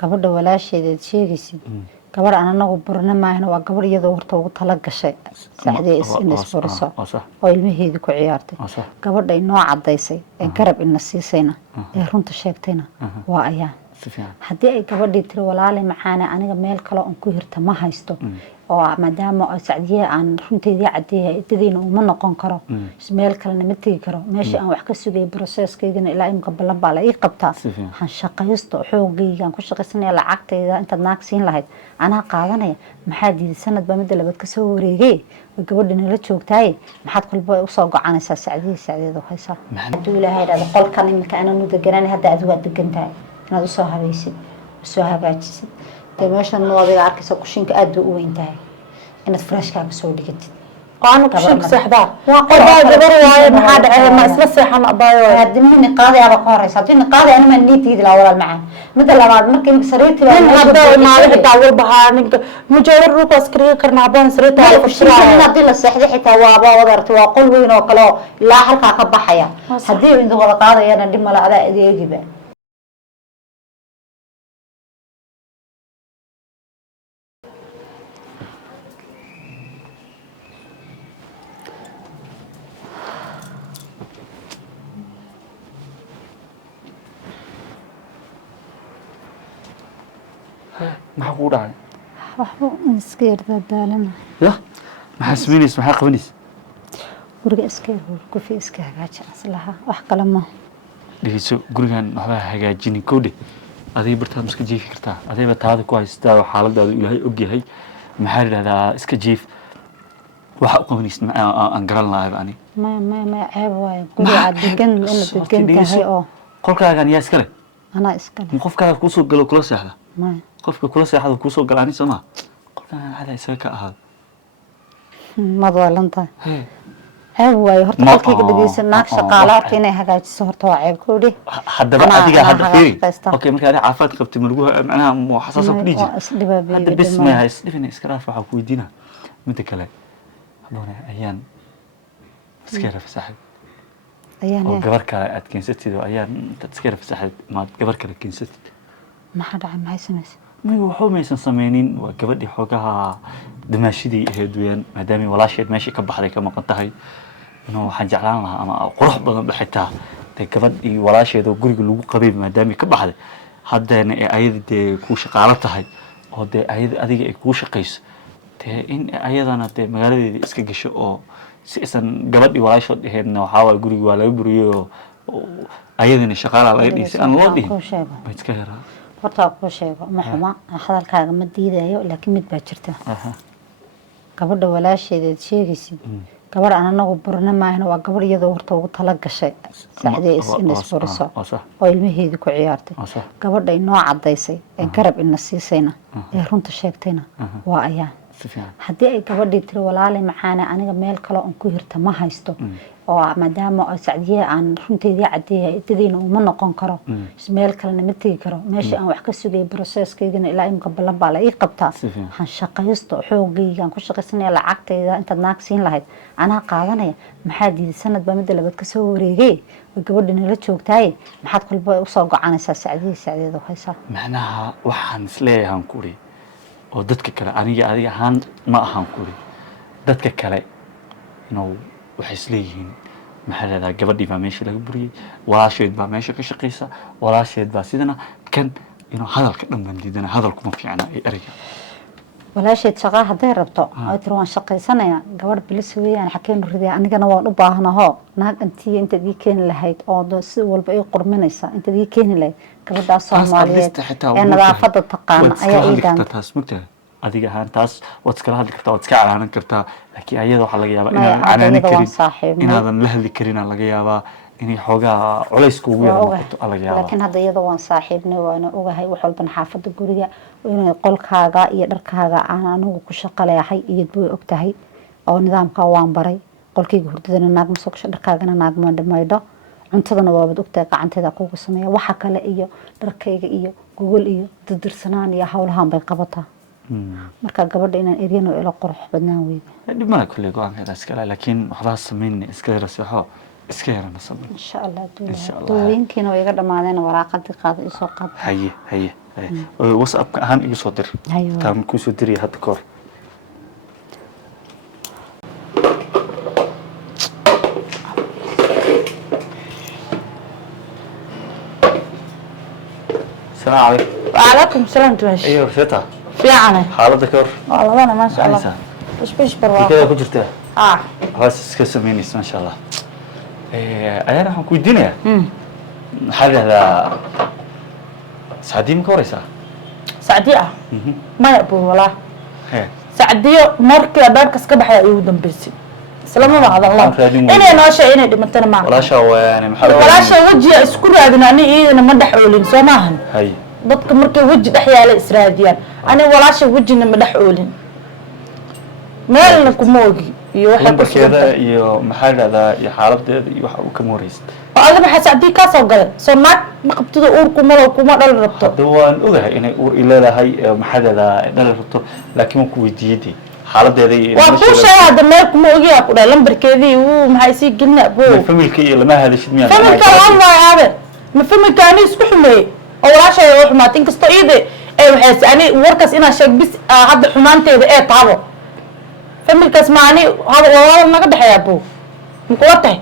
gabadha walaasheed sheegaysid gabar aan anagu burna maahna waa gabar iyadoo horta ugu tala gashay saacadii in isburiso oo ilmaheedu ku ciyaartay gabadha ay noo cadaysay ee garab ina siisayna ee runta sheegtayna waa ayaan haddii ay gabadhii tiri walaale maxaana aniga meel kale oo ku hirta ma haysto oo maadaama saacadiye aan runteedii cadeeyay idadiina uma noqon karo meel kale ma tagi karo meesha aan wax ka sugay processkayga ilaa imka balan baa la ii qabtaa waxaan shaqaysto xoogaygan ku shaqaysanaya lacagtayda inta naag siin lahayd anaa qaadanaya maxaa diiday sanad baa mid labaad ka soo wareegay gabadhina la joogtay maxaad qalbo u soo gocanaysaa saacadiyeeda haysa haduu ilaahay raad qolkan imka ana nu deganaan hadda aad waa degantahay inaad u soo habaysid soo hagaajisid meeshan wadiga arkaysa kushinka aad u weyn tahay inaad freshkaaga soo dhigatid أنا كشك سحبا وقبل جبر وايد ما حد ما اسمه سحن أبايو هادمني قاضي أبا قاري صابتني قاضي أنا ما نيتي ذي الأول معاه مثل ما ممكن سريتي من هذا ما له تعول بهانك مجرد روك أسكري كرنا بان سريتي على الشيء اللي نبدي للصحة حتى وابا وضرت وقول وين وقلو لا حركة كبحية هدي من ذو قاضي أنا دم لا أداء ذي يجيبه maxaa kugu dhacay waxba iska yardadaalana ya maxaa samaynaysa maxaa qabanaysa guriga iska ku fi iska hagaaji aslaha wax kale ma dhigayso gurigan waxba hagaajinin koodhe adiga bartaad iska jiifi kartaa adayba taada ku haystaa xaaladaadu ilaahay og yahay maxaa yidhahdaa iska jiif waxa u qabanaysa aan garan lahaayba ani ma ceeb waayo guriga degan in degan tahay oo qolkaagan yaa iskale anaa iskale qofkaaga kusoo galo kula seexda ma qofka kula seexda kusoo galaani soo ma qolkaagan hada isaga ka ahaado madwalanta ceeb waayo horta qolkayga dhageysan naag shaqaalaadka inay hagaajiso horta waa ceeb koodhi haddaba adiga hadda fiiri okay marka adiga caafimaad qabtay margu macnaha mu xasaasa ku dhiji hadda bis ma hays dhibina iska raaf waxa ku weydiina midda kale haboona ayaan iska raaf saaxib ayaan gabar kale aad keensatid ayaan iska raaf saaxib ma gabar kale keensatid maxaa dhacay maxay samaysay migu wuxuu maysan sameynin waa gabadhii xoogaha damaashidii ahayd weeyaan maadaama walaasheed meeshii ka baxday ka maqan tahay inuu waxaan jeclaan lahaa ama qurux badan dhaxitaa dee gabadhii walaasheed oo guriga lagu qabay maadaama ka baxday haddana ee ayada dee ku shaqaalo tahay oo dee ayada adiga ay kuu shaqayso dee in ayadana dee magaaladeedii iska gasho oo si isan gabadhii walaashood ahaydna waxaa waay guriga waa laga buriyey oo ayadana shaqaalaa laga dhiisay aan loo dhihin ma iska yaraa horta ku sheego ma xuma hadalkaaga ma diidayo laakiin mid baa jirta gabadha walaasheed sheegaysid gabar aan anagu burna maahna waa gabar iyadoo horta ugu tala gashay saacadii in isburiso oo ilmaheedu ku ciyaartay gabadha ay noo cadaysay ee garab ina siisayna ee runta sheegtayna waa ayaan haddii ay gabadhii tiri walaale maxaana aniga meel kale oo ku hirta ma haysto oo maadaama saacadiye aan runteedii cadeeyay idadiina uma noqon karo meel kale ma tagi karo meesha aan wax ka sugay processkayga ilaa imka balan baa la ii qabtaa waxaan shaqaysto xoogaygan ku shaqaysanaya lacagtayda inta naag siin lahayd anaa qaadanaya maxaa diiday sanad baa mid labaad ka soo wareegay gabadhina la joogtay maxaad qalbo u soo gocanaysaa saacadiyeeda haysa macnaha waxaan isleeyahay kuri oo dadka kale aniga adiga ahaan ma ahaan kuri dadka kale inuu waxay isleeyihiin maxaa leedahay gabadhii baa meesha laga buriyey walaasheed baa meesha ka shaqaysa walaasheed baa sidana kan inuu hadalka dhan baan diidana hadalkuma fiicna ee ereyga walaasheed shaqaa hadday rabto ay tiri waan shaqaysanaya gabadh bilis weeyaan xakeenu riday anigana waan u baahanaho naag intii intaad ii keeni lahayd oo si walba ay qurminaysa intaad ii keeni lahayd gabadhaas Soomaaliyeed ee nadaafada taqaan ayaa ii daan adiga ahaan taas waad iskala hadli kartaa waad iska calaanan kartaa laakiin ayada waxaa laga yaabaa inaadan calaanin karin inaadan la hadli karin laga yaabaa inay xoogaa culays kuugu yeelato laga yaabaa laakiin hadda iyada waan saaxiibnay waana ogahay wax walban xaafadda guriga inay qolkaaga iyo dharkaaga aan anigu ku shaqo leeyahay iyad way ogtahay oo nidaamka waan baray qolkayga hurdadana naag ma soo gasho dharkaagana naag ma dhamaydho cuntadana waabad ogtahay gacanteeda kuugu sameeya waxa kale iyo dharkayga iyo gogol iyo dirdirsanaan iyo hawlahan bay qabataa marka gabadha inaan eryano ila qurux badnaan weeyay dib mana kulli go'aankeeda iska laakiin waxba sameyn iska rasaxo iska yarana sabir إن شاء الله إن شاء الله. دوينكينا ويقدر دمادين وراقة قاض إسoo قاض haye whatsapp-ka ahaan igu soo dir Hayo. taan ku soo diriya hadda kahor السلام عليكم وعليكم السلام تمشي ايوه فتى في عنه xaaladda ka hor والله أنا ما شاء الله maxaysaa بش برواقة keda ku jirtaa آه hoos iska samaynaysa maasha allah ayaana waxaan ku weydiinayaa maxaa dhahdaa saacadii ma ka horeysaa سعدية ما يقبل والله he سعدية مركي أبارك سكبح يا يودن بيسي سلام الله الله raadin إني ناشا إني دمتنا معك walaashaa waane maxaa ولا شيء وجهي اسكر هذا أنا إيه أنا ما دحولين سماهن hay dadka markay waji dhex yaala israadiyaan ani walaasha wajina ma dhex oolin meelna kuma ogi iyo waxa ku lambarkeeda iyo maxaa dhahdaa iyo xaaladeeda iyo waxa uu ka mooreysa adiga maxaa sacdii ka soo galay soo naag ma qabtida uur kuma dhal rabto hadda waan ogahay inay uur ileedahay maxaa dhahdaa dhali rabto laakiin waan ku weydiiyey xaaladeeda iyo waa kuu sheegay hadda meel kuma ogi yaa ku dhahay lambarkeedii uu maxay sii gelina abo familka iyo lama hadashid miyaa familka waan waay aabe ma familka ani isku xumeeyey oo walaashay oo xumaatay inkastoo iide ee waxay ani warkaas inaa sheeg bis hadda xumaanteeda ee taabo familkaas ma ani hada walaal naga dhaxeeya abo ma kula tahay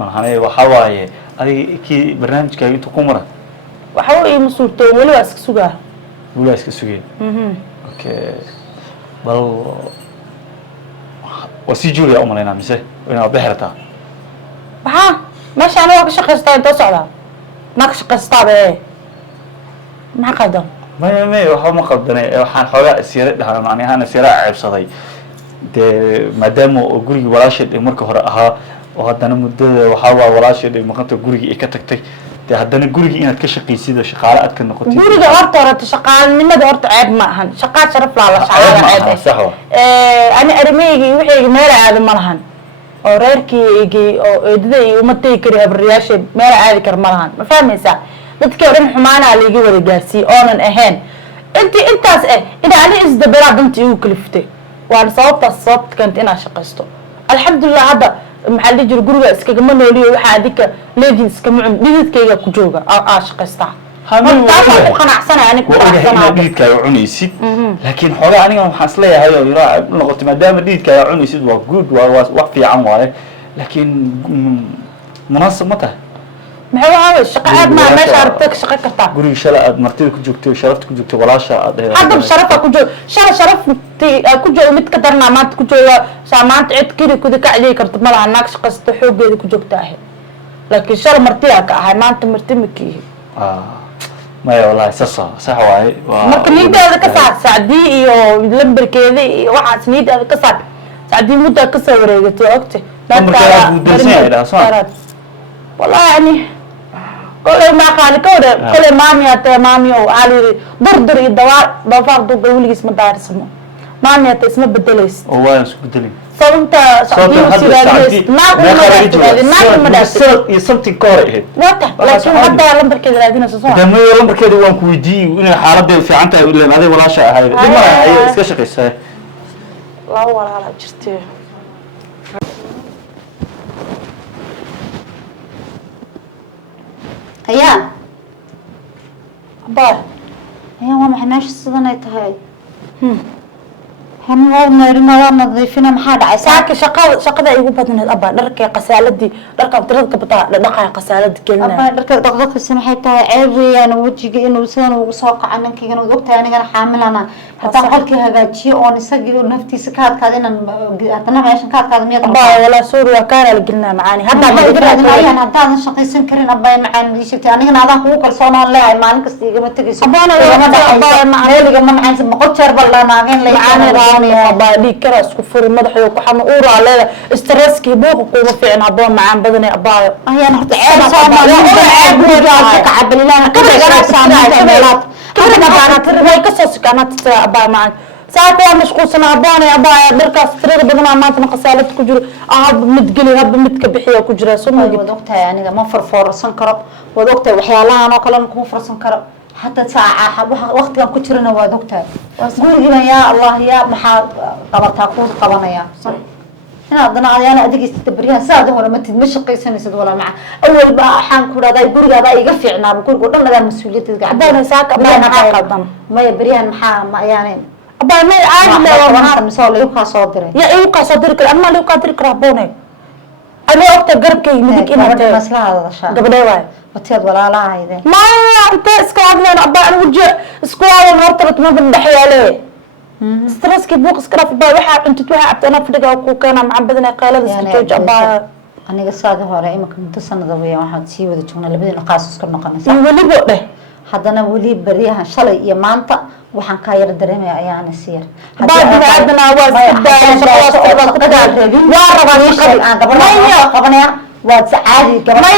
malahane waxaa waaye adiga kii barnaamijkaaga intuu ku maran waxa uu iima suurto weli waa iska sugaa wulaa iska sugeen okay bal waa sii juuriya u malaynaa mise inaa bexrataa maxaa meesha aniga waa ka shaqaystaa intoo socdaa maa ka shaqaystaaba maxaa qaldan maya waxba ma qaldanay waxaan xoogaa isyara dhahan ani ahaan isyara ceebsaday dee maadaama oo gurigii walaasheed marka hore ahaa oo haddana muddada waxaa waa walaasheed maqanta gurigii ay ka tagtay dee haddana gurigii inaad ka shaqaysid oo shaqaale aad ka noqotid guriga horta horta shaqaalinimada horta ceeb ma ahan shaqaa sharaf laa la ceeb ma shaqaala aha ceeb sax wa ani arrimahayga iyo wixayga meel aada ma lahan oo reerkii oo eedada iyo uma tegi kari habriyaasha meel aadi kar ma lahan ma fahmaysaa dadkii oo dhan xumaanaa laiga wada gaarsiiyey oonan ahayn intaas in ani isdaberaa danta igu kaliftay waana sababta keenta inaan shaqaysto alxamdulilah hadda maxaa dhihi jira guriga iskagama nooliyo waxaa adika leedin iskama cun dhididkayga ku jooga aa shaqaystaa taasaan ku qanacsanay ani ku qanacsanaa dhididkaaga cunaysid laakiin xoogaa aniga waxaan isleeyahay oo ilaa noqotay maadaama dhididkaaga cunaysid waa good waa wax fiican waaye laakiin munaasib ma tahay maxay waxa shaqo aad ma meesha aragtay ka shaqo kartaa guriga shala aad martida ku joogtay sharafta ku joogtay walaasha aad hadda sharafa ku joog sharaftii ku joog mid ka darnaa maanta ku jooga saamaanta cid kiri kuda ka celi karto ma laha naag shaqaysta xoogeeda ku joogta ahay laakiin shal martiyaa ka ahay maanta marti ma kiihi maya wallahi sasa sax waaye marka niidaada ka saar sacdii iyo lambarkeeda iyo waxaas niidaada ka saar sacdii muddaa ka soo wareegatay ogta wallahi yani kolay ma qaali ka wada kolay maamiya ta maamiyo ali durdur iyo dawaar duga wiligiis ma daarsamo maamiya ta isma bedelaysa oo waan isku bedelay sababta sacdii siraadis naag ma dhaafay iyo something ka hore ahayd wata laakiin hadda lambarkeeda raadinaysa soo damayo lambarkeeda waan ku weydiiyey inay xaaladeedu fiican tahay ilaa aday walaasha ahayd dhib ma ay iska shaqaysaa laba walaala jirtay ayaa abaa ayaa waa maxay meesha sidan ay tahay waa meerina waa nadiifina maxaa dhacay saaki shaqada igu badneed abaa dharkay qasaaladii dharka tirada ka bataa dhaqay qasaalada gelina abaa dharka dhaqdhaqaysa maxay tahay ceeb weeyaan wajiga inuu sidan ugu soo kaco ninkiina wad ogtahay anigana xaamilana haddaan qolkii hagaajiyo oon isagii naftiisa ka adkaada inaan haddana meeshan ka adkaada miyaad abaa walaa suuri waa kaana la gelinaa macaani haddaan haddaadan shaqaysan karin abaa macaan ii sheegtay anigana adaan kugu kalsoonaan leeyahay maalin kasta igama tegayso igama dhacaysa boqol jeer bal naageen abaa dhiig kala isku furi madaxyo ku xama uuraa leeda stresskii buuqa kuuma fiicna abaa macaan badanay abaayo ayaan horta way kasoo sikaanata abaa macaan saaka waa mashquulsana abaanay abaa dharkaas tirada badanaa maantana qasaalad ku jiro haba mid geli haba mid ka bixiya ku jira soo waad ogtahay aniga ma farfoorsan karo waad ogtahay waxyaalahan oo kale kuma farsan karo حتى ساعة وقت كان كترنا وادكتها قولي يا الله يا محا قبرتها قوس قبنا يا صح أنا أضنا أنا أديك استبريها ساعة ولا ما تدمش قيسني سد ولا مع أول بقى حان كورا ذا يقول هذا يقفي عنا بقول قلنا ذا مسؤولية تقعد أبانا ساك أبانا قدم ما يبريها محا ما يعني أبانا ما عادي لا ما مسؤول يبقى صادره يا يبقى صدرك أما لو قادرك ربوني أنا وقت قربك مدك إنه مصلحة هذا الشيء قبل واي وتياد ولا لا هيدا ما أنت إسكابنا أبا أنا وجه إسكوال مرتبط ما بنضحي عليه ستريس كبوق سكراف باي waxaa cunto waxa abtana fadhiga ku keena macbadna qeelada iska jooj abaa aniga saadi hore imika muddo sanada weeyaan waxaan sii wada joognaa labadina qaas iska noqonaysa wali boo dheh haddana wali bariyahan shalay iyo maanta waxaan ka yar dareemaya ayaana siyar baadina adna waa isdaal waa rabaa shaqada aan gabadha qabanaya waa caadi gabadha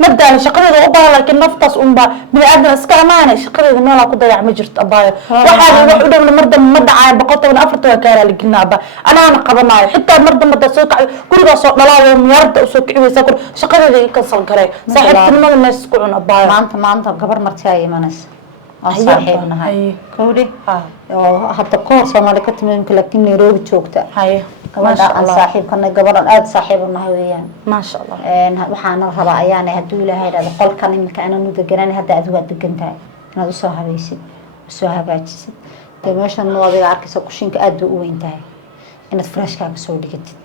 ما دال شقدي u baa laakiin naftaas unba bini'aadam iska amaanay shaqadeeda meel ku dayac ma jirto abaa waxa wax u dhow marda ma dhacay boqolkiiba 40 waa kaara lignaaba ana qabanayo xitaa marda ma soo kacay guriga soo dhalaayo miyarda soo kiciyaysa kur shaqadeeda ka sal garay saaxiibtinimada ma isku cun abaa maanta gabar marti ay imanaysa saaxiibnahay kowdi hadda koor Soomaali ka timid laakiin Nairobi joogta gabadha aan saaxiibkana gabadhan aad saaxiib u nahay weeyaan ma sha Allah waxaan rabaa ayaanay haduu Ilaahay yiraahdo qolkan imika aan u deganaan hadda aad waa degantahay inaad u soo habaysid soo hagaajisid meeshan noodiga arkaysa kushinka aad u weyn tahay inaad frashkaaga soo dhigatid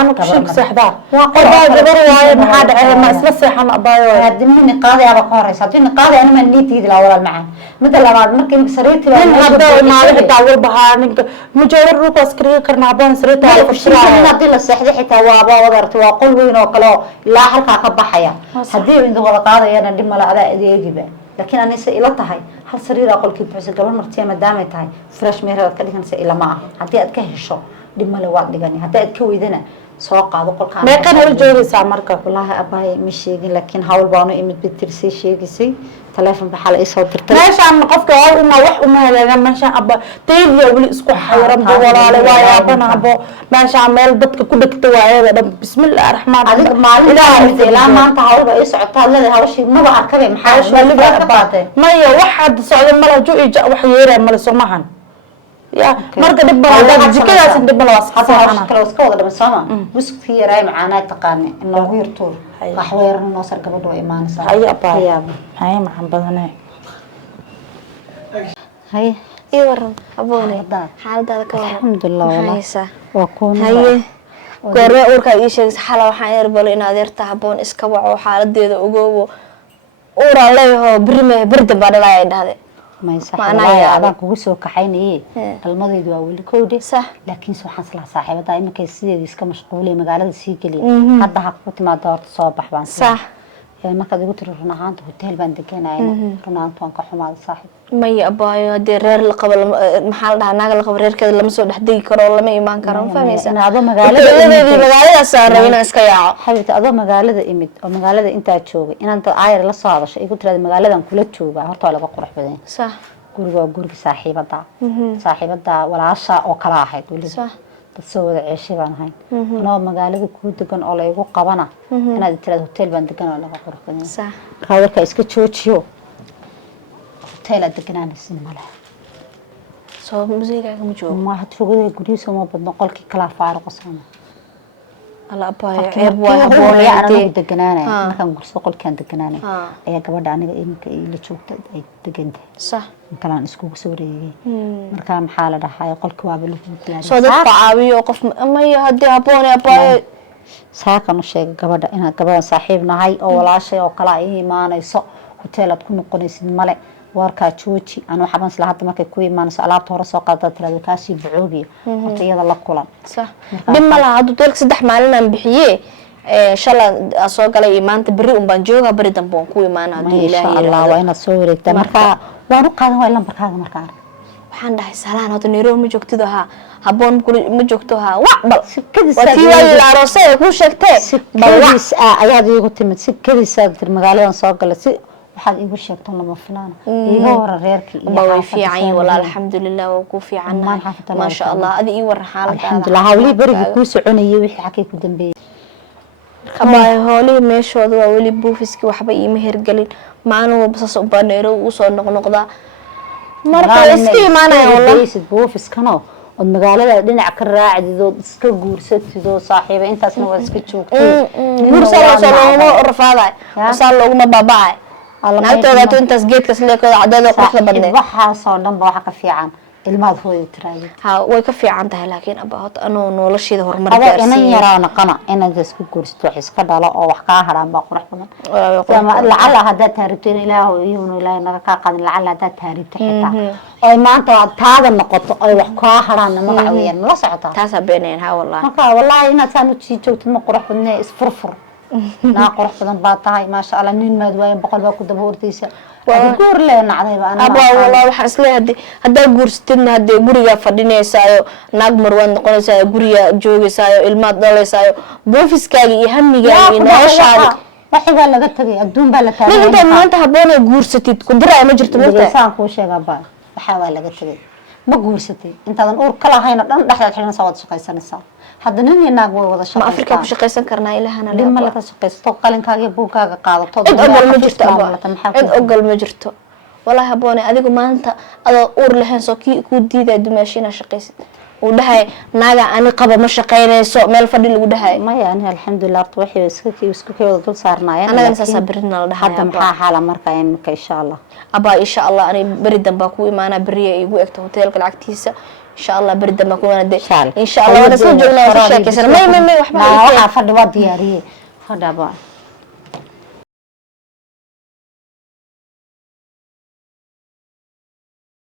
أنا كشك سحبة قبل جبر وايد ما حد ما اسمه سحن أبايو هادمني قاضي أبا قاري صدقني قاضي أنا ما نيتي ذي الأول معاه مثل لما ممكن سريتي من هذا ما له تعول بهارنك مجرد روك أسكري كرنا بون سريتي على فشل أنا أدي السحد حتى وابا وضرت وقول وين وقلوا لا حلقة كبحية هدي من ذو قاضي أنا دم على أداء ذي يجيبه لكن أنا سئلتها هاي هل سرير أقول كيف بس قبل مرتين ما دامت هاي فرش مهرة كذي كان سئلة معه هدي أتكهشوا دم على وقت دقني هدي أتكويدنا soo qaado qolkaan ma kan hor joogaysaa marka wallahi abaay ma sheegin laakiin hawl baanu imid bitirsi sheegisay telefoon baxal ay soo dirtay meeshaan qofka waa uma wax uma helaga meeshaan abba taydiya wali isku xayran bo walaale waa yaabanaabo meeshaan meel dadka ku dhigta waayada dhan bismillaahir rahmaanir adiga maalin ilaa maanta hawlba ay socotaa leedahay hawshii maba arkabay maxaa maya waxa socdo mala jooji wax yeeray mala somahan يا مرة دبنا هذا جكلا سندبنا واسحة أنا كلا واسكوا ولا بسمع بس في راي معانا تقاني إنه غير طول قحوير الناصر قبل وإيمان صار هاي أبا هاي محمد هنا هاي إيه ورم أبوني حال هذا كمان الحمد لله والله وكون هاي قرر أورك إيش حلا وحير بلي نادر تهبون إسكوا وحالة دي أوجو أورا له هو برد بعد لا هذا ما يصح والله أنا كوسو كحيني الماضي دوا واللي كودي صح لكن سبحان الله صاحبة دائما كيسيد يسكا مشغولة مقالة سيكلي حتى حقوت ما دارت صباح بان صح يعني ما كده قلت رناعات هوتيل بندقينا هنا رناعات وانك حماد صاحب ما يأبايو هدي رير لقبل محل ده ناقل لقبل رير كده لما سود حدي كرو لما إيمان كرو فميسا أنا أظن مقالة صار رينا إسكايا حبيبتي أظن مقالة إيمت أو مقالة أنت تشوفي إن أنت عاير لا صعب شيء قلت هذه مقالة كلها تشوفها هرتوا على بقرح بدين صح guriga saaxiibada saaxiibada walaasha oo kala ahayd wali صح soo wada ceeshay baan ahayn anoo magaalada ku degan oo la igu qabana inaad tiraad hotel baan degan oo laga qurxin صح raadka iska joojiyo hotel aad deganaasin malaha soo musiiga ma joogo ma had fogada guriisa ma badno qolkii kala faaruq qasana ala abaayo ceeb waa haboonay anigu deganaanay markaan gurso qolkaan deganaanay ayaa gabadha aniga imika la joogta ay degantay صح kalaan isku soo wareegay marka maxaa la dhahay qolka waa lagu diyaariyay soo dad caawiyo qof ama hadii haboonay abaayo saakan u sheegay gabadha inaad gabadhan saaxiib nahay oo walaashay oo kala ay iimaanayso hotel aad ku noqonaysid male warka jooji aan waxa baan isla hadda markay ku iimaanayso alaabta hore soo qaadada tirada kaasi buugiyo horta iyada la kulan صح dhimma la hadu dalka 3 maalin aan bixiyay shala soo galay maanta bari un baan jooga bari dambe aan ku iimaan hadii Ilaahay Allah waa inaad soo wareegtaa marka waan u qaadan waa lambarkaaga markaa waxaan dhahay salaan hada Nairobi ma joogtido haboon ma joogto bal sikadiisa wati wala aroosay ku sheegtay sikadiisa ayaad iigu timid sikadiisa tir magaaladan soo galay si waxaad iigu sheegtay lama filaan iiga wara reerkii iyo way fiican wala alxamdulillah waa ku fiican ma sha Allah adi ii war xaalada alxamdulillah hawli bariga ku soconayay wixii xakay ku dambeeyay abay hooli meeshooda waa wali buufiski waxba iima hergalin maalin walba saas u baaneero u soo noqnoqda marka iska iimaanaya wallahi buufiskano oo magaalada dhinac ka raacdido iska guursatido saaxiibo intaasna waa iska joogtay guursada soo looma rafaaday asal looguma baabacay naagtooda intaas geedkas leekooda cadada quruxda badneed waxa soo dhan ba waxa ka fiican ilmaad hooyo tiraado ha way ka fiican tahay laakiin abaahot anoo nolosheeda horumar gaarsiin ana yaraan qana inaad isku guursato wax iska dhalo oo wax ka haraan ba qurux badan ama lacala hada taaribteen ilaahu iyo ilaahay naga ka qadin lacala hada taaribta xitaa oo maanta aad taada noqoto ay wax ka haraan magac weeyaan la socota taas beeneen ha wallahi marka wallahi inaad saan u joogtid ma qurux badnaa isfurfur na qurux badan baa tahay ma sha Allah nin maad waayeen boqol baa ku daba hortaysa guur leen nacday baa ana aba wallahi waxa isleeyahay hadaa guursatidna hadee guriga fadhineysaayo naag marwaan noqonaysaayo guriga joogaysaayo ilmaad dhaleysaayo boofiskaaga iyo hamigaaga iyo noloshaada waxa laga tagay adduun baa la taagay inta maanta haboon guursatid ku diraa ma jirto markaa saan ku sheegaa baa waxa laga tagay ma guursatay intaadan uur kala hayna dhan dhaxda xiran soo wada shaqaysanaysaa hadda nin iyo naag way wada shaqaysan ma Afrika ku shaqaysan karnaa ilaahana leh ma la ka shaqaysto qalinkaaga iyo buugaaga qaadato cid ogal ma jirto wallahi haboon adigu maanta adoo uur lahayn soo ku diiday dumaashina shaqaysid uu dhahay naaga ani qaba ma shaqaynayso meel fadhi lagu dhahay ma yaani alxamdulillah waxay iska wada dul saarnaayeen anaga sasabrina la dhahay hadda maxaa xala markaa in ka insha Allah aba insha Allah ani bari damba ku imaana bariya igu egto hotelka lacagtiisa insha Allah bari damba ku imaana insha Allah wada soo joogna soo sheekaysan may waxba waxa fadhi waa diyaariyay fadhaba